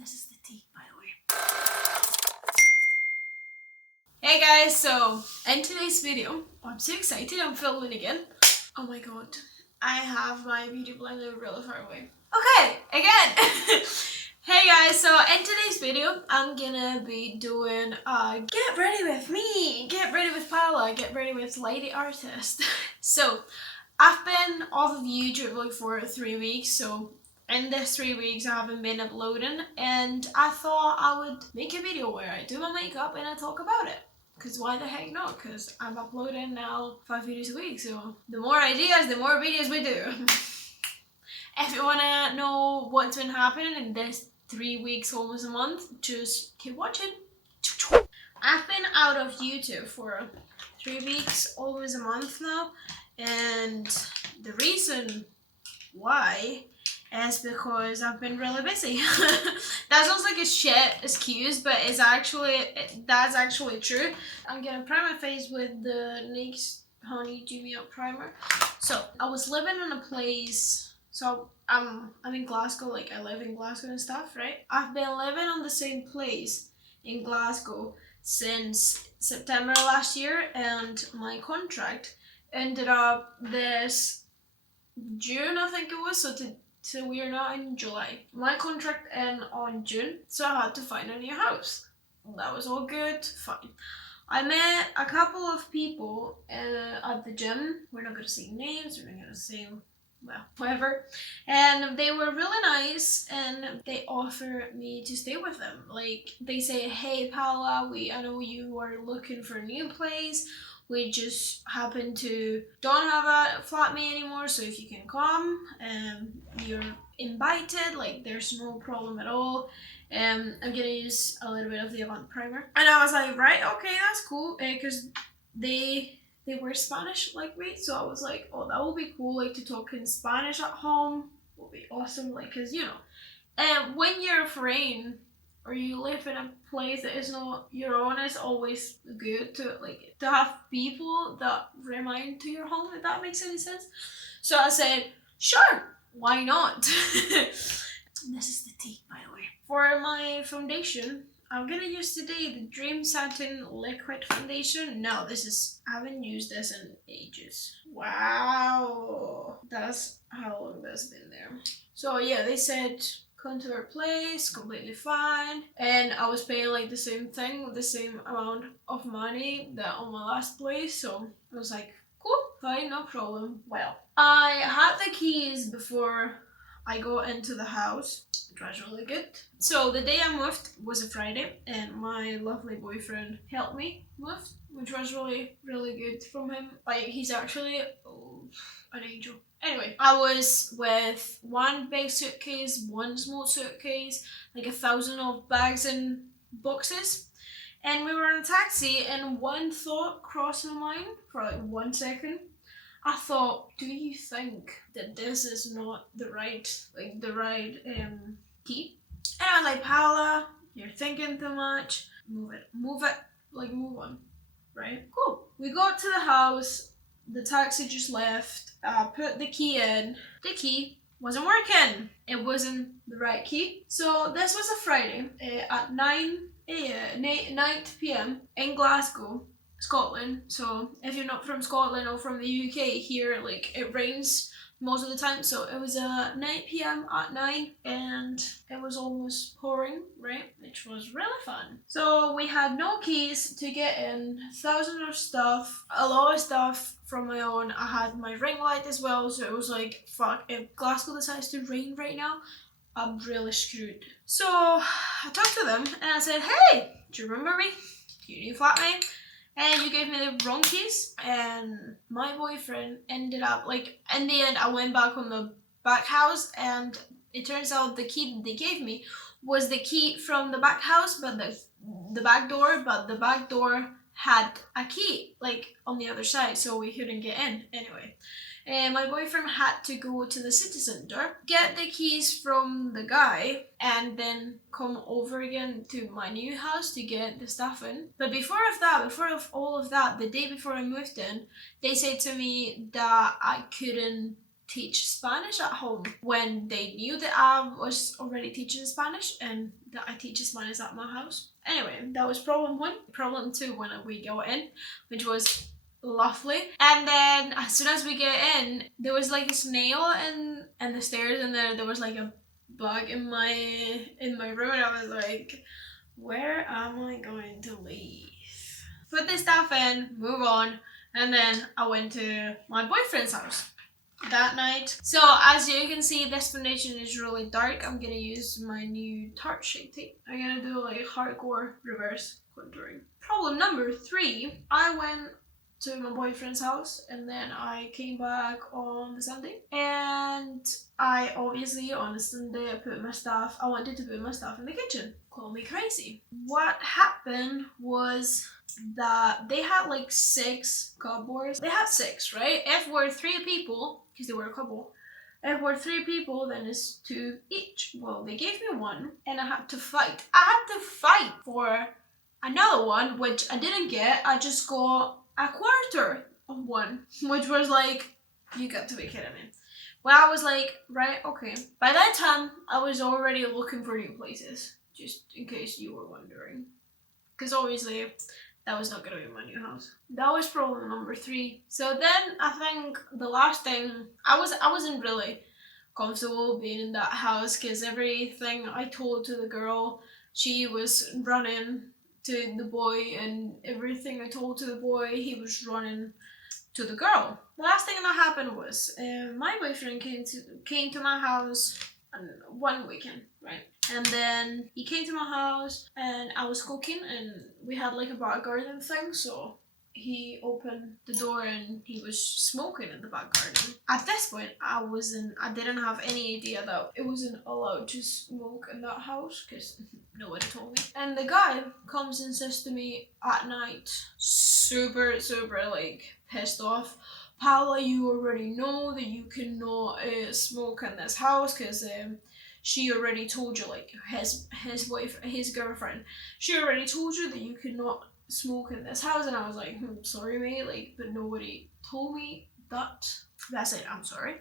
This is the tea, by the way. Hey guys, so in today's video, I'm so excited, I'm filming again. Oh my god, I have my beauty blender really far away. Okay, again. Hey guys, so in today's video, I'm gonna be doing get ready with me, get ready with Paula, get ready with LadyArtist. So, I've been off of YouTube like for 3 weeks, so in this 3 weeks I haven't been uploading, and I thought I would make a video where I do my makeup and I talk about it. Because why the heck not? Because I'm uploading now 5 videos a week, so the more ideas, the more videos we do. If you wanna know what's been happening in this 3 weeks, almost a month, just keep watching. I've been out of YouTube for 3 weeks, almost a month now, and the reason why is because I've been really busy. That sounds like a shit excuse, but that's actually true. I'm gonna prime my face with the NYX Honey Do Me Up primer. So I was living in a place, so I'm in Glasgow, like I live in Glasgow and stuff, right? I've been living on the same place in Glasgow since September last year, and my contract ended up this June, I think it was, so we are now in July. My contract ended on June, so I had to find a new house. That was all good, fine. I met a couple of people at the gym. We're not gonna say names, we're not gonna say, well, whatever. And they were really nice, and they offered me to stay with them. Like, they say, hey Paula, I know you are looking for a new place. We just happen to don't have a flatmate anymore, so if you can come, you're invited, like there's no problem at all. I'm gonna use a little bit of the Avant primer. And I was like, right, okay, that's cool, because they were Spanish like me, so I was like, oh, that would be cool, like to talk in Spanish at home would be awesome, like, because you know, when you're foreign or you live in a place that is not your own, it's always good to have people that remind to your home, if that makes any sense. So I said, sure, why not? This is the tea, by the way. For my foundation, I'm gonna use today the Dream Satin Liquid Foundation. No, I haven't used this in ages. Wow, that's how long that's been there. So yeah, they said come to our place, completely fine. And I was paying like the same thing, the same amount of money that on my last place. So I was like, cool, fine, no problem. Well, I had the keys before I go into the house. It was really good. So the day I moved was a Friday, and my lovely boyfriend helped me move, which was really, really good from him. Like, he's actually an angel. Anyway, I was with one big suitcase, one small suitcase, like 1,000 of bags and boxes. And we were in a taxi, and one thought crossed my mind for like 1 second. I thought, do you think that this is not the right key? And I was like, Paula, you're thinking too much. Move it, like move on, right? Cool. We got to the house. The taxi just left. I put the key in. The key wasn't working. It wasn't the right key. So this was a Friday at 9 p.m. in Glasgow, Scotland. So if you're not from Scotland or from the UK, here like it rains most of the time. So it was 9 p.m. at night, and it was almost pouring, right? Which was really fun. So we had no keys to get in, thousands of stuff, a lot of stuff from my own. I had my ring light as well, so it was like, fuck, if Glasgow decides to rain right now, I'm really screwed. So I talked to them and I said, hey, do you remember me? You new flatmate? And you gave me the wrong keys, and my boyfriend ended up, like, in the end, I went back on the back house, and it turns out the key that they gave me was the key from the back house, but the back door had a key, like, on the other side, so we couldn't get in, anyway. And my boyfriend had to go to the city center, get the keys from the guy, and then come over again to my new house to get the stuff in. But before all of that, the day before I moved in, they said to me that I couldn't teach Spanish at home when they knew that I was already teaching Spanish and that I teach Spanish at my house. Anyway, that was problem 1. Problem 2, when we go in, which was lovely. And then as soon as we get in, there was like a snail in the stairs, and there was like a bug in my room, and I was like, where am I going to leave? Put the stuff in, move on, and then I went to my boyfriend's house that night. So as you can see, this foundation is really dark. I'm gonna use my new Tarte Shape Tape. I'm gonna do like hardcore reverse contouring. Problem number 3, I went to my boyfriend's house and then I came back on the Sunday, and I obviously on the Sunday I wanted to put my stuff in the kitchen. Call me crazy. What happened was that they had like 6 cupboards. They had 6, right? If we're 3 people, because they were a couple, if we're 3 people, then it's 2 each. Well, they gave me 1 and I had to fight. I had to fight for another one, which I didn't get. I just got a quarter of 1, which was like, you got to be kidding me. Well, I was like, right, okay. By that time, I was already looking for new places, just in case you were wondering. Because obviously, that was not going to be my new house. That was problem number 3. So then, I think the last thing, I wasn't really comfortable being in that house, because everything I told to the girl, she was running to the boy, and everything I told to the boy, he was running to the girl. The last thing that happened was my boyfriend came to my house on one weekend, right? And then he came to my house and I was cooking, and we had like a back garden thing, so he opened the door and he was smoking in the back garden. At this point, I didn't have any idea that it wasn't allowed to smoke in that house, because nobody told me. And the guy comes and says to me at night, super like pissed off, Paula, you already know that you cannot smoke in this house, because she already told you, like his wife, his girlfriend, she already told you that you cannot smoke in this house. And I was like, sorry mate, like, but nobody told me that. That's it, I'm sorry,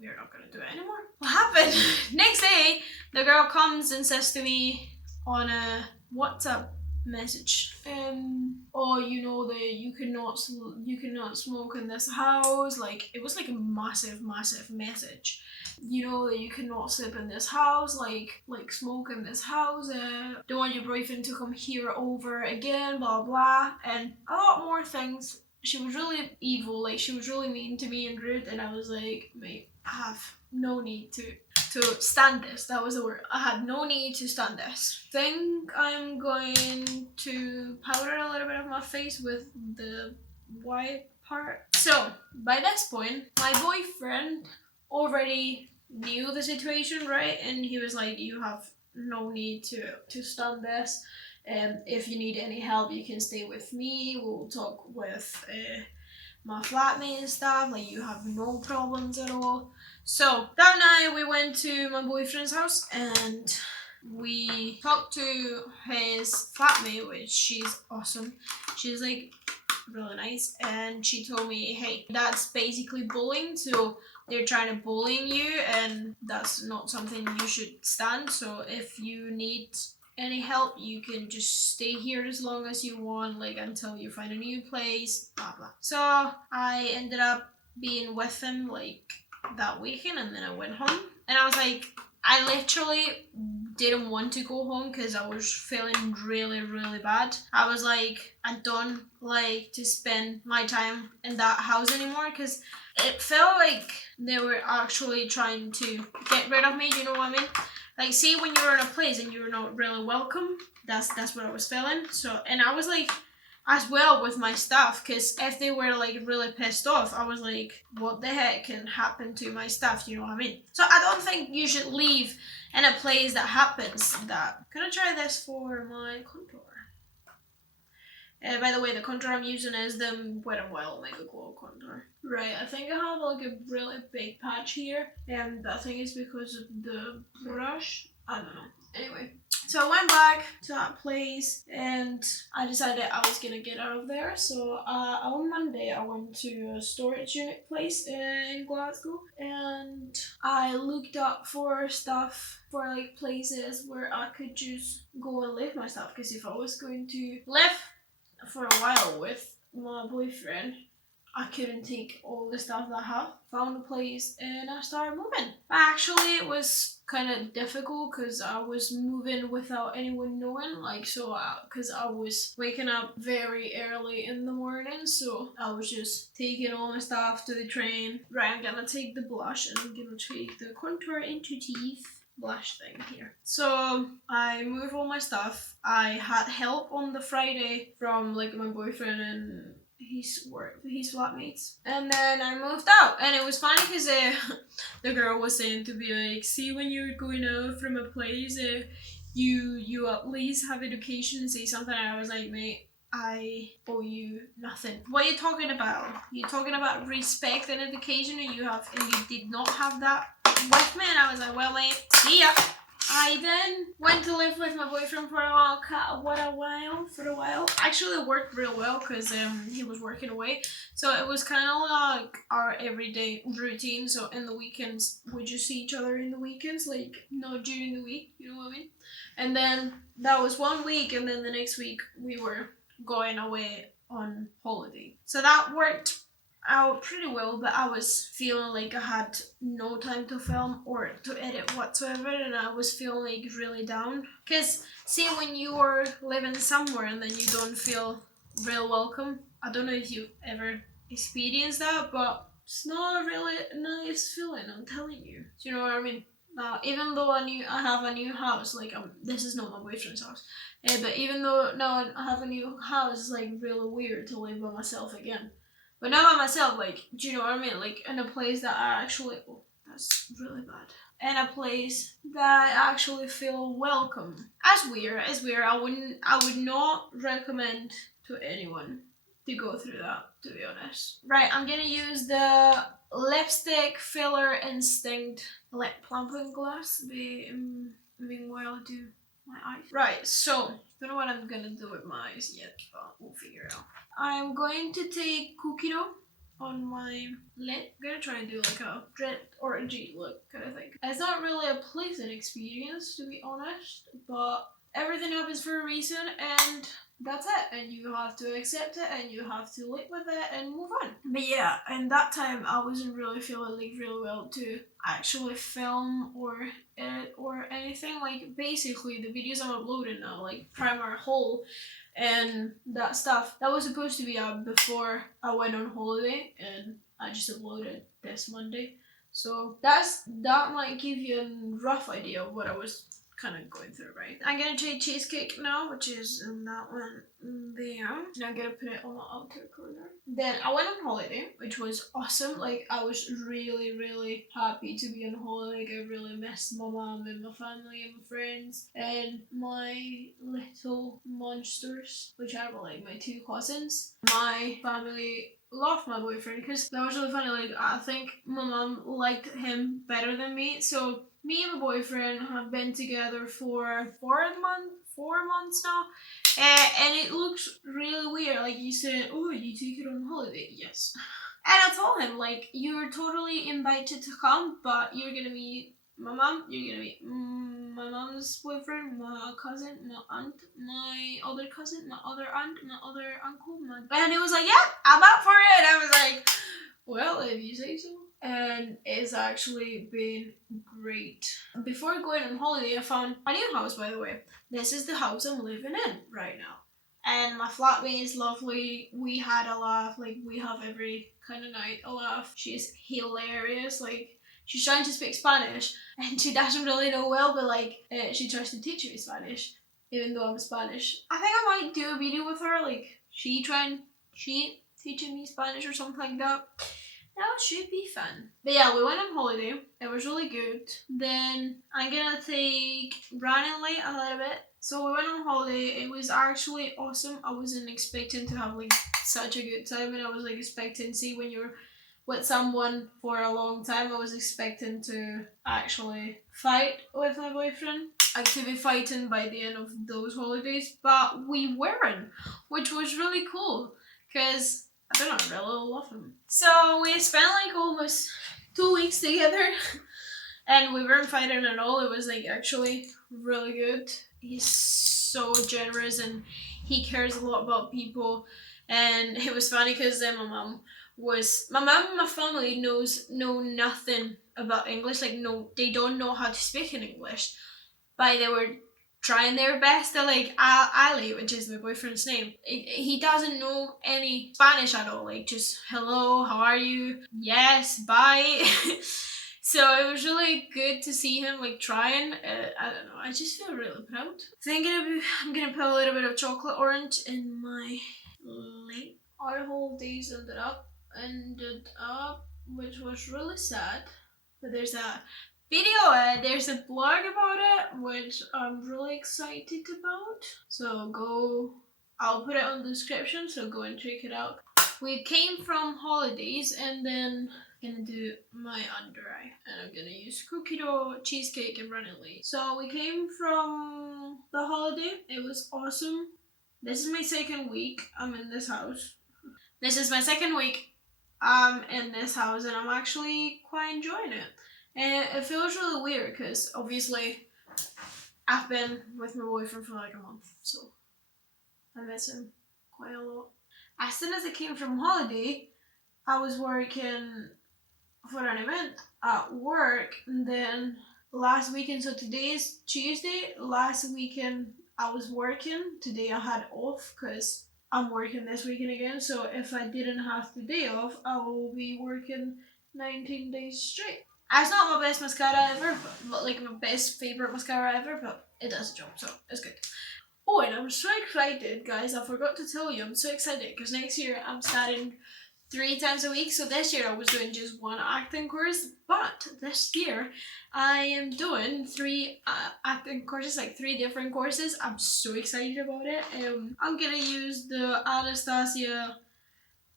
we're not gonna do it anymore. What happened? Next day, the girl comes and says to me on a WhatsApp message, oh, you know that you cannot smoke in this house. Like, it was like a massive message. You know that you cannot sleep in this house, like smoke in this house, don't want your boyfriend to come here over again, blah blah, and a lot more things. She was really evil, like she was really mean to me and rude, and I was like, mate, I have no need to stand this. That was the word. I had no need to stand this. Think I'm going to powder a little bit of my face with the white part. So by this point, my boyfriend already knew the situation, right? And he was like, you have no need to stand this. If you need any help, you can stay with me. We'll talk with my flatmate and stuff. Like, you have no problems at all. So that night we went to my boyfriend's house and we talked to his flatmate, which she's awesome. She's like really nice, and she told me, hey, that's basically bullying, so they're trying to bully you and that's not something you should stand. So if you need any help, you can just stay here as long as you want, like until you find a new place, blah blah. So I ended up being with him like that weekend, and then I went home, and I was like, I literally didn't want to go home because I was feeling really bad. I was like, I don't like to spend my time in that house anymore, because it felt like they were actually trying to get rid of me, you know what I mean? Like, see, when you're in a place and you're not really welcome, that's what I was feeling. So, and I was like, as well with my stuff, because if they were like really pissed off, I was like, what the heck can happen to my stuff, you know what I mean? So I don't think you should leave in a place that happens that. I'm gonna try this for my contour. By the way, the contour I'm using is the Wet n Wild Mega Glow contour. Right, I think I have like a really big patch here, and I think it's because of the brush. I don't know. Anyway, so I went back to that place and I decided I was gonna get out of there. So on Monday I went to a storage unit place in Glasgow and I looked up for stuff for like places where I could just go and leave my stuff, because if I was going to live for a while with my boyfriend, I couldn't take all the stuff that I have. Found a place and I started moving. Actually, it was kind of difficult because I was moving without anyone knowing. Like, so, because I was waking up very early in the morning, so I was just taking all my stuff to the train. Right, I'm gonna take the blush and I'm gonna take the contour into teeth blush thing here. So I moved all my stuff. I had help on the Friday from like my boyfriend and his flatmates, and then I moved out. And it was funny because the girl was saying to be like, see, when you're going out from a place, you at least have education and say something. And I was like, mate, I owe you nothing. What are you talking about? You're talking about respect and education, and you did not have that with me. And I was like, well, mate, see ya. I then went to live with my boyfriend for a while. Actually, it worked real well because he was working away, so it was kind of like our everyday routine. So in the weekends, we just see each other in the weekends, like not during the week. You know what I mean? And then that was 1 week, and then the next week we were going away on holiday. So that worked out pretty well, but I was feeling like I had no time to film or to edit whatsoever, and I was feeling like really down. Because see, when you are living somewhere and then you don't feel real welcome, I don't know if you ever experienced that, but it's not a really nice feeling, I'm telling you. Do you know what I mean? Now, even though I have a new house, like this is not my boyfriend's house, but even though now I have a new house, it's like really weird to live by myself again. But not by myself, like, do you know what I mean? Like, in a place that I actually, oh, that's really bad. In a place that I actually feel welcome. As weird. I would not recommend to anyone to go through that, to be honest. Right, I'm gonna use the Lipstick Filler Instinct Lip Plumping Gloss meanwhile I do my eyes. Right, so don't know what I'm gonna do with my eyes yet, but we'll figure it out. I'm going to take cookie dough on my lip. I'm gonna try and do like a red orangey look kind of thing. It's not really a pleasant experience, to be honest, but everything happens for a reason, and that's it. And you have to accept it, and you have to live with it and move on. But yeah, and that time I wasn't really feeling like really well to actually film or edit or anything. Like basically the videos I'm uploading now, like primer haul and that stuff, that was supposed to be out before I went on holiday, and I just uploaded this Monday. So that might give you a rough idea of what I was kind of going through, right? I'm gonna take cheesecake now, which is in that one there. And I'm gonna put it on the outer corner. Then I went on holiday, which was awesome. Like, I was really, really happy to be on holiday. Like, I really missed my mom and my family and my friends and my little monsters, which are like my 2 cousins. My family loved my boyfriend because that was really funny. Like, I think my mom liked him better than me, so me and my boyfriend have been together for 4 months now, and it looks really weird. Like, you said, oh, you take it on holiday? Yes. And I told him, like, you're totally invited to come, but you're gonna meet my mom, you're gonna meet my mom's boyfriend, my cousin, my aunt, my other cousin, my other aunt, my other uncle, and he was like, yeah, I'm up for it. I was like, well, if you say so. And it's actually been great. Before going on holiday, I found a new house, by the way. This is the house I'm living in right now. And my flatmate is lovely. We had a laugh, like we have every kind of night a laugh. She's hilarious, like she's trying to speak Spanish and she doesn't really know well, but like she tries to teach me Spanish, even though I'm Spanish. I think I might do a video with her, like she teaching me Spanish or something like that. That should be fun. But yeah, we went on holiday. It was really good. Then I'm gonna take running late a little bit. So we went on holiday. It was actually awesome. I wasn't expecting to have like such a good time, and I was like expecting, see, when you're with someone for a long time, I was expecting to actually fight with my boyfriend. activity fighting by the end of those holidays, but we weren't, which was really cool because I don't know, I really love him. So we spent like almost 2 weeks together and we weren't fighting at all. It was like actually really good. He's so generous and he cares a lot about people. And it was funny because then my mom and my family know nothing about English. Like, no, they don't know how to speak in English, but they were trying their best to, like, Ali, which is my boyfriend's name, he doesn't know any Spanish at all, like just hello, how are you, yes, bye. So it was really good to see him like trying. I don't know, I just feel really proud. So I'm gonna put a little bit of chocolate orange in my lip. Our whole days ended up, which was really sad, but there's a video, there's a blog about it, which I'm really excited about. So I'll put it on the description, so go and check it out. We came from holidays and then I'm gonna do my under eye. And I'm gonna use cookie dough, cheesecake, and running late. So we came from the holiday. It was awesome. This is my second week I'm in this house. This is my second week in this house and I'm actually quite enjoying it. And it feels really weird because obviously I've been with my boyfriend for like a month, so I miss him quite a lot. As soon as I came from holiday, I was working for an event at work, and then last weekend, so today is Tuesday, last weekend I was working, today I had off because I'm working this weekend again, so if I didn't have the day off, I will be working 19 days straight. It's not my best mascara ever, but like my best favorite mascara ever, but it does the job, so it's good. Oh, and I'm so excited, guys. I forgot to tell you, I'm so excited because next year I'm starting 3 times a week. So this year I was doing just 1 acting course, but this year I am doing 3 acting courses, like 3 different courses. I'm so excited about it. I'm gonna use the Anastasia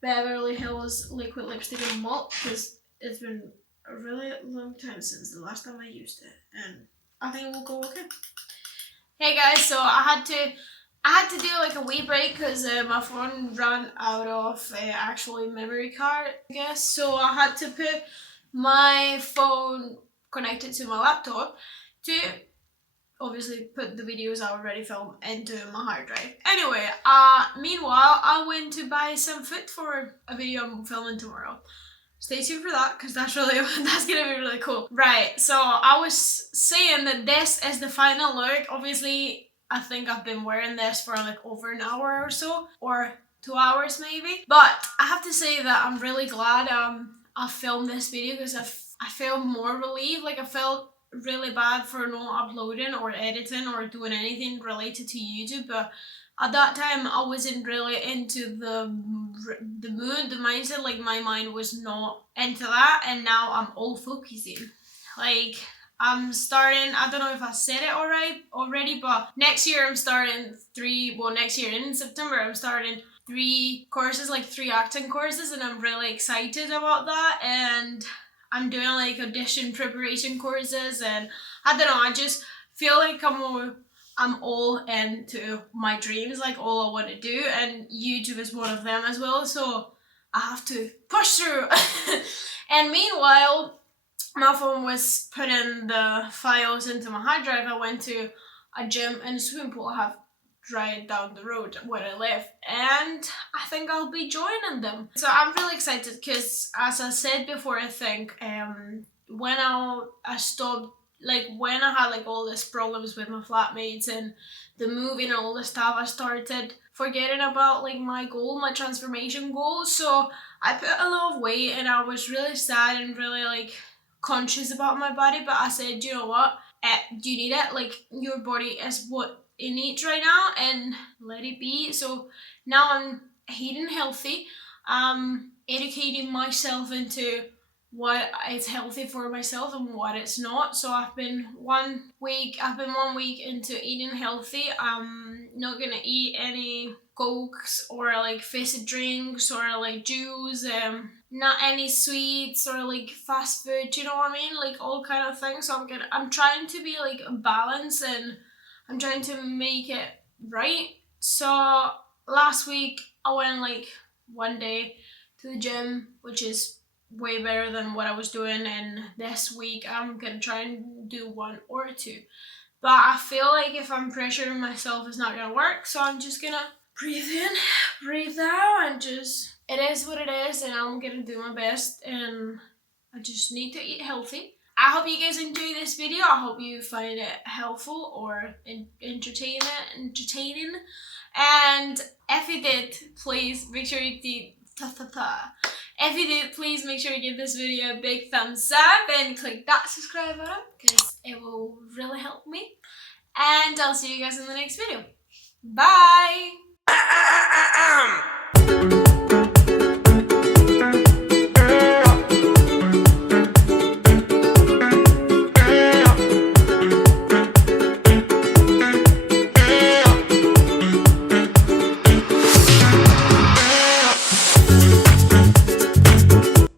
Beverly Hills liquid lipstick in matte because it's been a really long time since the last time I used it, and I think it will go okay. Hey guys, so I had to do like a wee break because my phone ran out of actually memory card, I guess. So I had to put my phone connected to my laptop to obviously put the videos I already filmed into my hard drive. Anyway, meanwhile I went to buy some food for a video I'm filming tomorrow. Stay tuned for that because that's gonna be really cool. Right, so I was saying that this is the final look. Obviously, I think I've been wearing this for like over an hour or so, or 2 hours maybe. But I have to say that I'm really glad I filmed this video because I felt more relieved. Like I felt really bad for not uploading or editing or doing anything related to YouTube, but at that time I wasn't really into the mood, the mindset, like my mind was not into that, and now I'm all focusing. Like I'm starting, I don't know if I said it already, but next year I'm starting next year in September I'm starting 3 courses, like 3 acting courses, and I'm really excited about that. And I'm doing like audition preparation courses, and I don't know, I just feel like I'm all into my dreams, like all I want to do, and YouTube is one of them as well, so I have to push through. And meanwhile, my phone was putting the files into my hard drive. I went to a gym and a swimming pool I have right down the road where I live, and I think I'll be joining them. So I'm really excited because, as I said before, I think when I stopped, like when I had like all these problems with my flatmates and the moving and all the stuff, I started forgetting about like my goal, my transformation goal. So I put a lot of weight and I was really sad and really like conscious about my body, but I said, you know what, you need it, like your body is what it needs right now, and let it be. So now I'm eating healthy, educating myself into what is healthy for myself and what it's not. So I've been 1 week into eating healthy. I'm not gonna eat any cokes or like fizzy drinks or like juice, not any sweets or like fast food, you know what I mean? Like all kind of things. So I'm trying to be like balanced, and I'm trying to make it right. So last week I went like one day to the gym, which is way better than what I was doing, and this week I'm gonna try and do one or two. But I feel like if I'm pressuring myself, it's not gonna work. So I'm just gonna breathe in, breathe out, and just, it is what it is, and I'm gonna do my best, and I just need to eat healthy. I hope you guys enjoy this video. I hope you find it helpful or entertaining. And if you did, please make sure you If you did, please make sure you give this video a big thumbs up and click that subscribe button because it will really help me. And I'll see you guys in the next video. Bye!